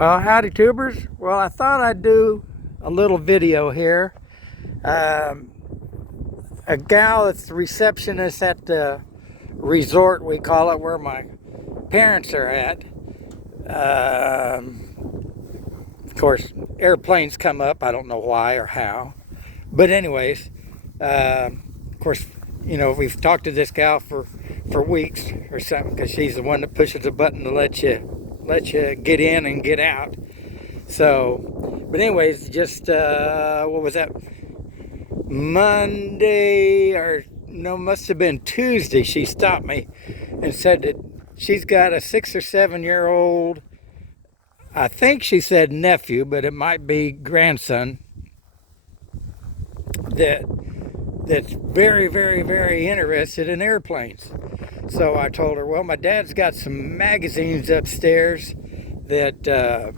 Well, howdy tubers. Well, I thought I'd do a little video here. A gal that's the receptionist at the resort, we call it, where my parents are at. Of course, airplanes come up. I don't know why or how. But anyways, of course, you know, we've talked to this gal for weeks or something, because she's the one that pushes the button to let you get in and get out. So, but anyways, just what was that? Monday, or no, must have been Tuesday. She stopped me and said that she's got a 6 or 7 year old. I think she said nephew, but it might be grandson. That's very, very, very interested in airplanes. So I told her, well, my dad's got some magazines upstairs that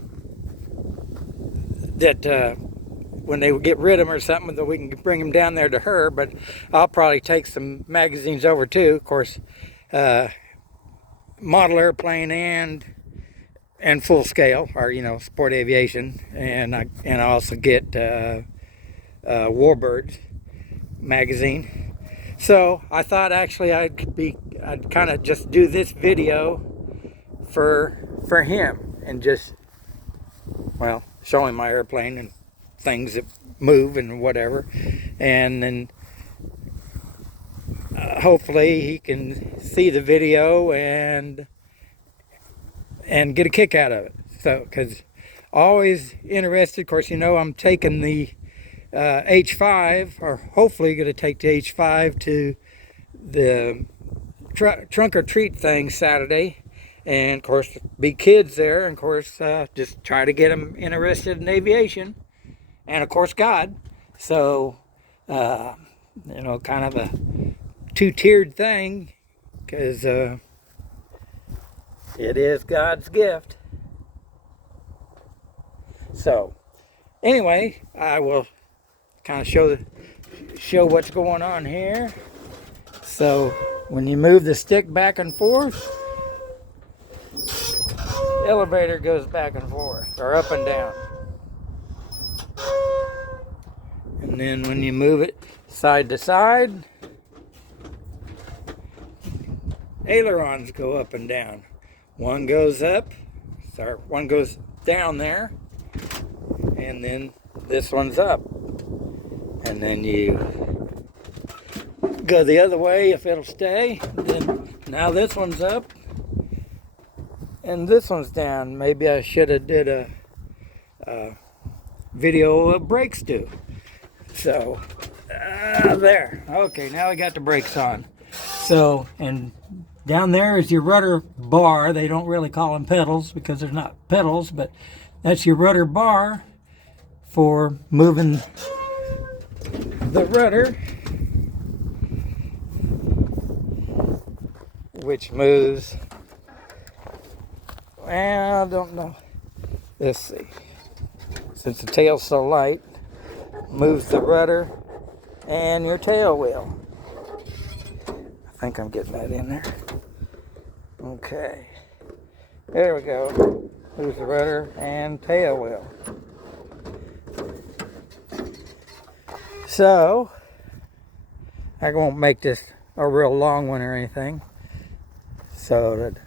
when they get rid of them or something, that we can bring them down there to her. But I'll probably take some magazines over too. Of course, model airplane and full scale, or sport aviation, and I also get Warbirds magazine. So I thought actually I'd kind of just do this video for him, and just, well, show him my airplane and things that move and whatever, and then hopefully he can see the video and get a kick out of it. So, because always interested. Of course, I'm taking the H5, or hopefully going to take the H5 to the trunk or treat thing Saturday, and of course be kids there, and of course just try to get them interested in aviation, and of course God. So kind of a two-tiered thing, because it is God's gift. So anyway, I will kind of show what's going on here. So when you move the stick back and forth, the elevator goes back and forth, or up and down. And then when you move it side to side, ailerons go up and down. One goes up, one goes down there, and then this one's up. And then you go the other way if it'll stay. Then now this one's up and this one's down. Maybe I should have did a video of brakes too. So there. Okay, now we got the brakes on. So, and down there is your rudder bar. They don't really call them pedals because they're not pedals, but that's your rudder bar for moving the rudder, which moves, well, I don't know, let's see, since the tail's so light, moves the rudder and your tail wheel. I think I'm getting that in there. Okay, there we go. Moves the rudder and tail wheel. So I won't make this a real long one or anything, so that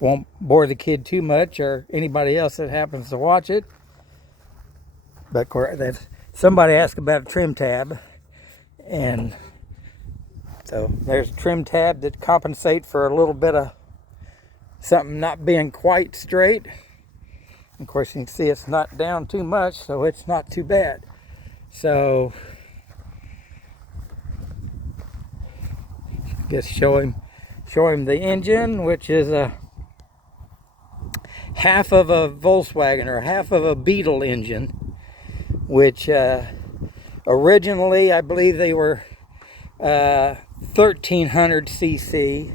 won't bore the kid too much, or anybody else that happens to watch it. But of course, somebody asked about a trim tab, and so there's a trim tab that compensate for a little bit of something not being quite straight. Of course, you can see it's not down too much, so it's not too bad. So just show him the engine, which is a half of a Volkswagen or half of a Beetle engine, which originally I believe they were 1300 cc,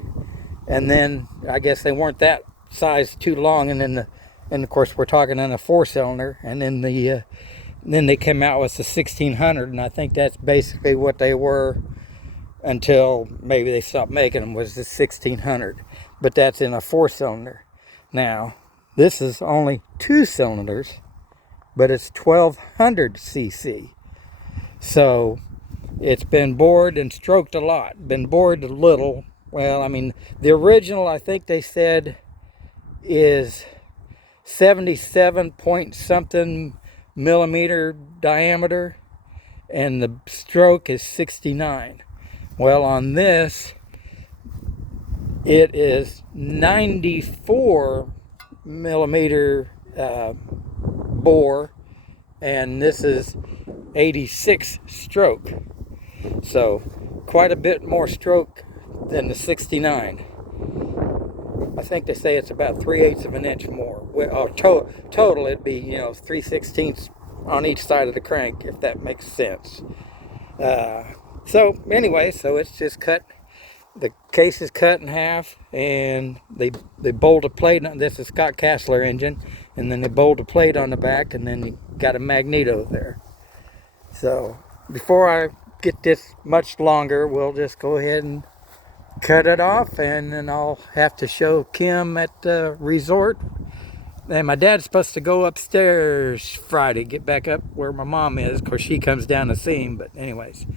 and then I guess they weren't that size too long, and then and of course we're talking on a 4-cylinder, and then then they came out with the 1600, and I think that's basically what they were until maybe they stopped making them, was the 1600. But that's in a 4-cylinder now. This is only 2 cylinders, but it's 1200 cc. So it's been bored and stroked a lot. Been bored a little. Well, I mean, the original, I think they said, is 77 point something millimeter diameter, and the stroke is 69. Well, on this, it is 94 millimeter bore, and this is 86 stroke. So quite a bit more stroke than the 69. I think they say it's about 3/8 of an inch more. Well, total it'd be, 3/16 on each side of the crank, if that makes sense. So anyway, so it's just cut. The case is cut in half, and they bolt a plate on this. Is Scott Kassler engine, and then they bolt a plate on the back, and then you got a magneto there. So before I get this much longer, we'll just go ahead and cut it off, and then I'll have to show Kim at the resort. And my dad's supposed to go upstairs Friday, get back up where my mom is. Of course, she comes down to see him. But anyways,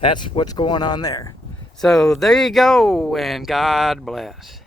that's what's going on there. So there you go, and God bless.